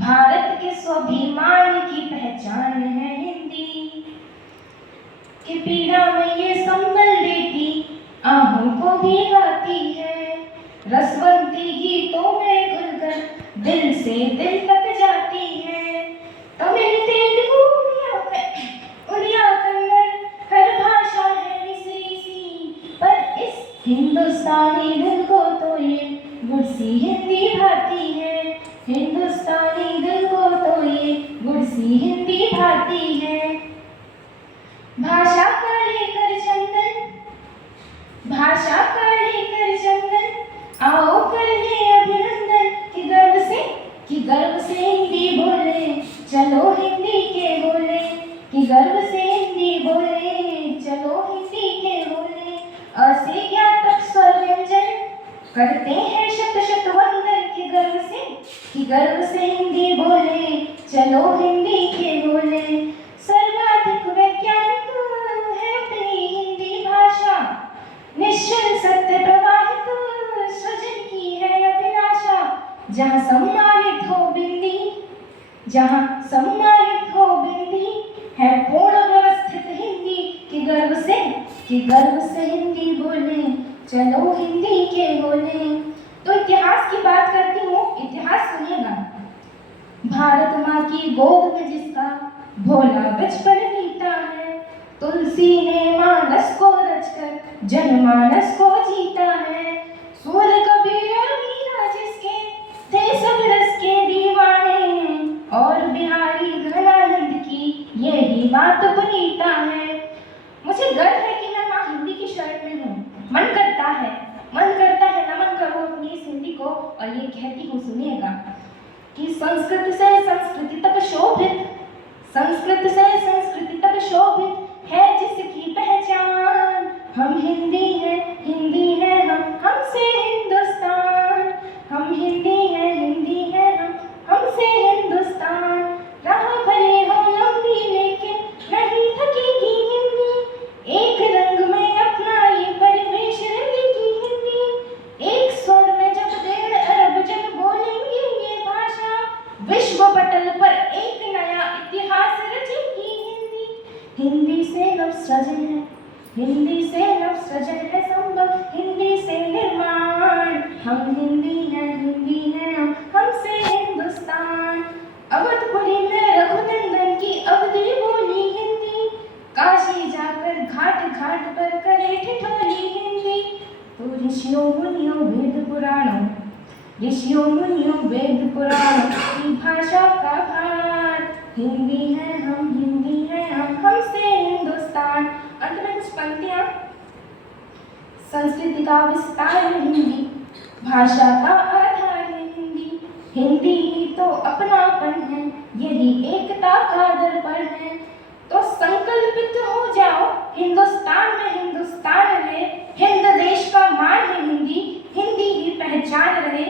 भारत के स्वाभिमान की पहचान है हिंदी, कि पीड़ा में ये संबल देती आहों को भिगाती है। रसवंती गीतों में घुलकर दिल से दिल तक जाती है। तमिल तेलुगु उड़िया कन्नड़ हर भाषा है मिश्री सी, पर इस हिंदुस्तानी दिल को तो ये गुड़सी हिंदी भाती है। हिंदुस्तानी दिल को तो ये गुड़सी हिंदी भाती है। भाषा का लेकर चंदन आओ कर ले अभिनंदन, कि गर्व से हिंदी बोले चलो हिंदी के बोले, कि गर्व से हिंदी बोले चलो हिंदी के बोले। अ से क्या तक स्वर व्यंजन करते हैं शत शत वंदन, कि गर्व से हिंदी बोले चलो हिंदी के बोले। सर्वाधिक वैज्ञानिक है अपनी हिंदी भाषा, निश्चल सत्य प्रवाहित सृजन की है अभिलाषा। जहाँ सम्मानित हो बिंदी है पूर्ण व्यवस्थित हिंदी, कि गर्व से हिंदी बोले चलो हिंदी के बोले। तो इतिहास की बात करती हूँ, इतिहास सुनिएगा। भारत माँ की गोद में जिसका भोला बचपन बीता है, तुलसी ने मानस को रचकर जनमानस को जीता है। सूर्य कबीर और मीरा जिसके थे सब रस के दीवाने, और बिहारी घनानंद की यही बात पुनीता है। मुझे गर्व है कि मैं माँ हिंदी की शरण में हूँ। मन करता है नमन करो अपनी इस हिंदी को, और ये कहती हूँ सुनिएगा, कि संस्कृत से संस्कृति तक शोभित है जिसकी पहचान। हम हिंदी हैं हमसे हिंदुस्तान। हम हिंदी हैं हमसे हिंदुस्तान। राह भले हो लंबी लेकिन नहीं थकेगी हिंदी, एक रंग में अपना ये परिवेश रहेगी हिंदी। एक स्वर में जब 1.5 अरब जन बोलेंगे ये भाषा, विश्व पटल पर एक नया इतिहास रचेगी हिंदी। हिंदी से नव सृजन है संभव, हिंदी से निर्माण। हम हिंदी हैं हमसे हिंदुस्तान। अवधपुरी में रघुनंदन की अवधि बोली हिंदी, काशी जाकर घाट घाट पर करे ठिठोली हिंदी। तो ऋषियों मुनियों वेद पुराणों की भाषा का भार। हिंदी हैं हम हमसे हिंदुस्तान। अंत में कुछ पंक्तियां। संस्कृति का विस्तार है हिंदी, भाषा का आधार है हिंदी। हिंदी ही तो अपनापन है, यही एकता का दर्पण है। तो संकल्पित हो जाओ हिंदुस्तान में हिंदुस्तान रहे। हिंद देश का मान है हिंदी, हिंदी ही पहचान रहे।